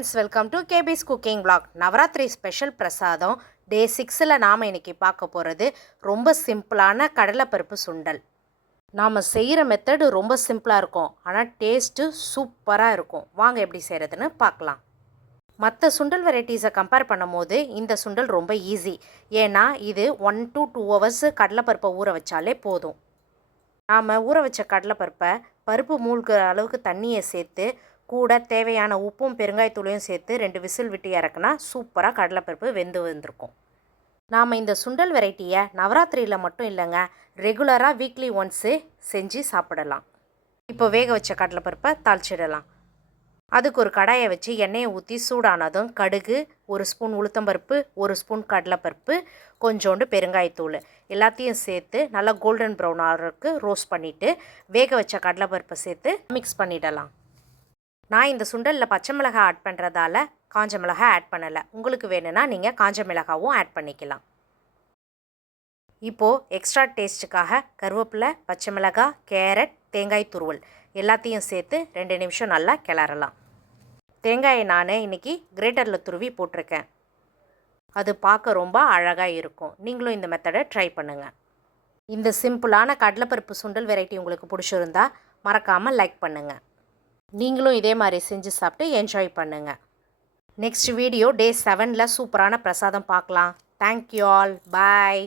Friends, welcome to கேபிஸ் cooking vlog. Navaratri special பிரசாதம் day 6ல் நாம் இன்றைக்கி பார்க்க போகிறது ரொம்ப சிம்பிளான கடலைப்பருப்பு சுண்டல். நாம் செய்கிற மெத்தடு ரொம்ப சிம்பிளாக இருக்கும், ஆனால் டேஸ்ட்டு சூப்பராக இருக்கும். வாங்க எப்படி செய்கிறதுன்னு பார்க்கலாம். மற்ற சுண்டல் வெரைட்டிஸை கம்பேர் பண்ணும் போது இந்த சுண்டல் ரொம்ப ஈஸி. ஏன்னா இது 1 to 2 hours கடலைப்பருப்பை ஊற வச்சாலே போதும். நாம் ஊற வச்ச கடலைப்பருப்பை பருப்பு மூழ்கிற அளவுக்கு தண்ணியை சேர்த்து கூட தேவையான உப்பும் பெருங்காயத்தூளையும் சேர்த்து 2 விசில் விட்டு இறக்குனா சூப்பராக கடலைப்பருப்பு வெந்து வந்திருக்கும். நாம் இந்த சுண்டல் வெரைட்டியை நவராத்திரியில் மட்டும் இல்லைங்க, ரெகுலராக வீக்லி ஒன்ஸு செஞ்சு சாப்பிடலாம். இப்போ வேக வச்ச கடலைப்பருப்பை தாளிச்சிடலாம். அதுக்கு ஒரு கடாயை வச்சு எண்ணெயை ஊற்றி சூடானதும் கடுகு, 1 ஸ்பூன் உளுத்தம்பருப்பு, 1 ஸ்பூன் கடலைப்பருப்பு, கொஞ்சோண்டு பெருங்காயத்தூள் எல்லாத்தையும் சேர்த்து நல்லா கோல்டன் ப்ரௌன் ஆகிறதுக்கு ரோஸ்ட் பண்ணிவிட்டு வேக வச்ச கடலைப்பருப்பை சேர்த்து மிக்ஸ் பண்ணிடலாம். நான் இந்த சுண்டலில் பச்சை மிளகாய் ஆட் பண்ணுறதால காஞ்ச மிளகாய் ஆட் பண்ணலை. உங்களுக்கு வேணும்னா நீங்கள் காஞ்ச மிளகாவும் ஆட் பண்ணிக்கலாம். இப்போது எக்ஸ்ட்ரா டேஸ்ட்டுக்காக கருவேப்பிலை, பச்சை மிளகாய், கேரட், தேங்காய் துருவல் எல்லாத்தையும் சேர்த்து 2 நிமிஷம் நல்லா கிளறலாம். தேங்காயை நான் இன்றைக்கி கிரேட்டரில் துருவி போட்டிருக்கேன். அது பார்க்க ரொம்ப அழகாக இருக்கும். நீங்களும் இந்த மெத்தடை ட்ரை பண்ணுங்கள். இந்த சிம்பிளான கடலைப்பருப்பு சுண்டல் வெரைட்டி உங்களுக்கு பிடிச்சிருந்தா மறக்காமல் லைக் பண்ணுங்கள். நீங்களும் இதே மாதிரி செஞ்சு சாப்பிட்டு என்ஜாய் பண்ணுங்கள். நெக்ஸ்ட் வீடியோ டே 7ல் சூப்பரான பிரசாதம் பார்க்கலாம். Thank you all. பாய்.